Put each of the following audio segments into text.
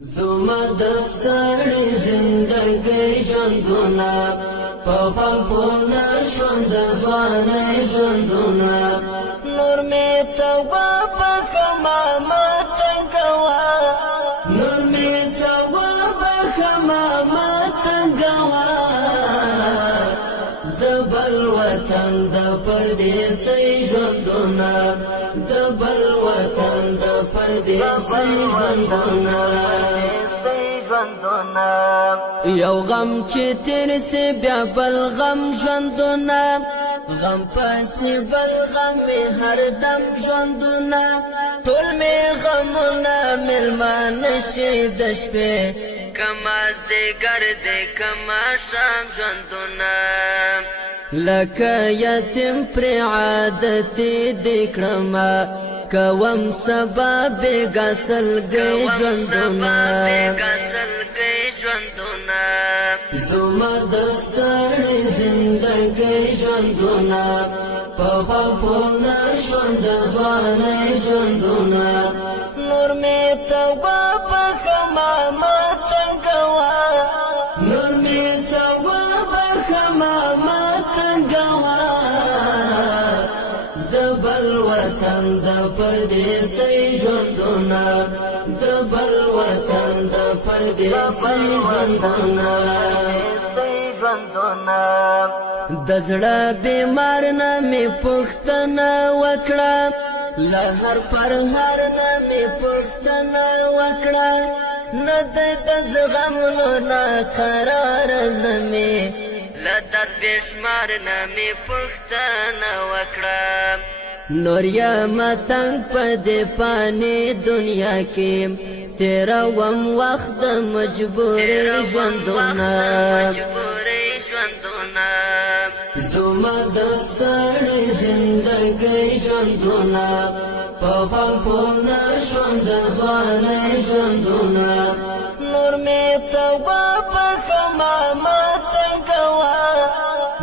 زما دستړی زندګۍ ژوندونه په پلپونه ژوند ځوانۍ ژوندونه نور مې توبه بخښمه مه تنګوه نور مې توبه بخښمه مه تنګوه د بل وطن د پردیسۍ ژوندونه د بل وطن د پردیسۍ ژوندونه یو غم چې تیر سی بیا بل غم ژوندونه غم پسې بل غم مې هر دم ژوندونه ټول مې غمونه مېلمانه شي د شپې که مازدیګر دی که ماښام ژوندونه لکه یتیم پرې عادتې دې کړمه کوم سبا بیگا سلګۍ ژوندونه زما دستړی زندګۍ ژوندونه په خوبونه ژوند ځوانۍ ژوندونه نور مې توبه بخښمه مه تنګوه نور مې توبه بخښمه مه تنګوه د بل وطن د پردیسۍ ژوندونه د بل وطن د پردیسۍ ژوندونه د زړه بیمار نه مې پوښتنه وکړه له هر پرهر نه مې پوښتنه وکړه نه دی د زغمونو نه قرار نه مې له درد بېشمار نه مې پوښتنه وکړه نور یمه تنګ په دې فاني دنیا کې تېروم وخت د مجبورۍ ژوندونه زما دستړی زندګۍ ژوندونه په خوبونه ژوند ځوانۍ ژوندونه نور مې توبه بخښمه مه تنګوه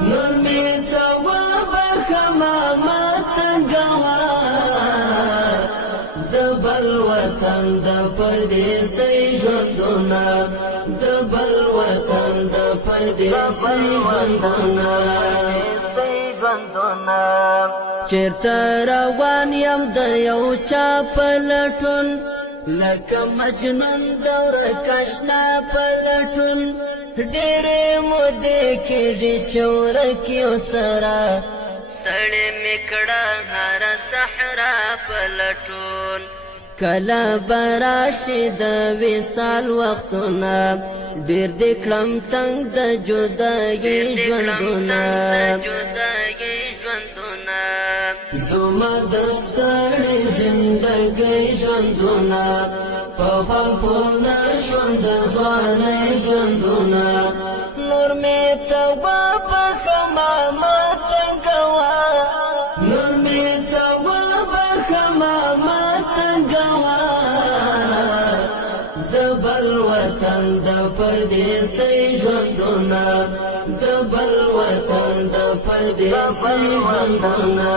نور مې توبه بخښمه مه تنګوه د بل وطن د پردیسۍ ژوندونه د بل وطن د پردیسۍ ژوندونه چېرته روان یم د یو چا په لټون لکه مجنون د ورکشنا په لټون ډېرې مودې کېږي چې ورک یو سره ستړې مې کړه هره صحرا په لټون کله به راشي د وصال وختونه ډېر دې کړم تنګ د جدایۍ ژوندونه زما دستړی زندګۍ ژوندونه په خوبونه ژوند ځوانۍ ژوندونه نور مې توبه بخښمه مه تنګوه نور مې توبه بخښمه مه تنګوه د بل وطن د پردیسۍ ژوندونه د بل وطن د پردیسۍ ژوندونه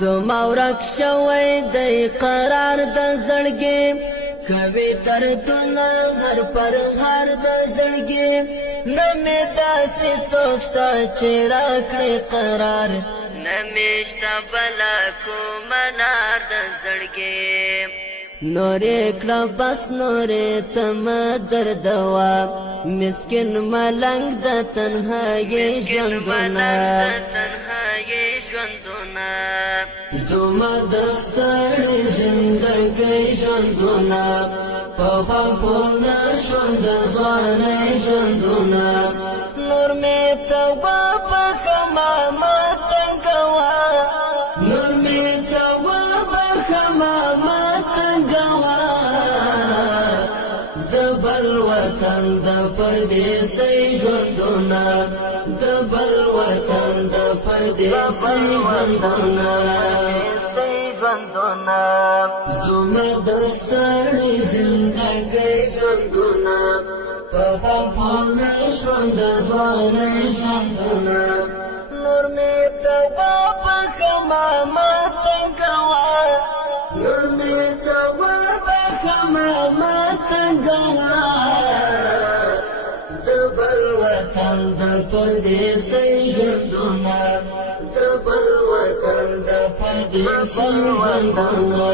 زما ورک شوی دی قرار د زړګي کوي دردونه هر پر هر د زړګي نه مې داسې څوک شته چې راکړي قرار نه مې شته بله کومه لار د زړګي نورې کړه بس نورې ته مه دردوه مسکین ملنګ د تنهایۍ ژوندونه زما دستړی زندګۍ ژوندونه په خوبونه ژوند ځوانۍ ژوندونه نور مې توبه بخښمه مه تنګوه نور مې توبه بخښمه مه تنګوه د بل وطن د پردیسۍ ژوندونه د بل وطن د پردیسۍ ژوندونه زما دستړی زندګۍ ژوندونه په خوبونه ژوند ځوانۍ ژوندونه نور مې توبه بخښمه مه تنګوه نور مې توبه پردیسی ژوندونه د بل وطن د پردیسی ژوندونه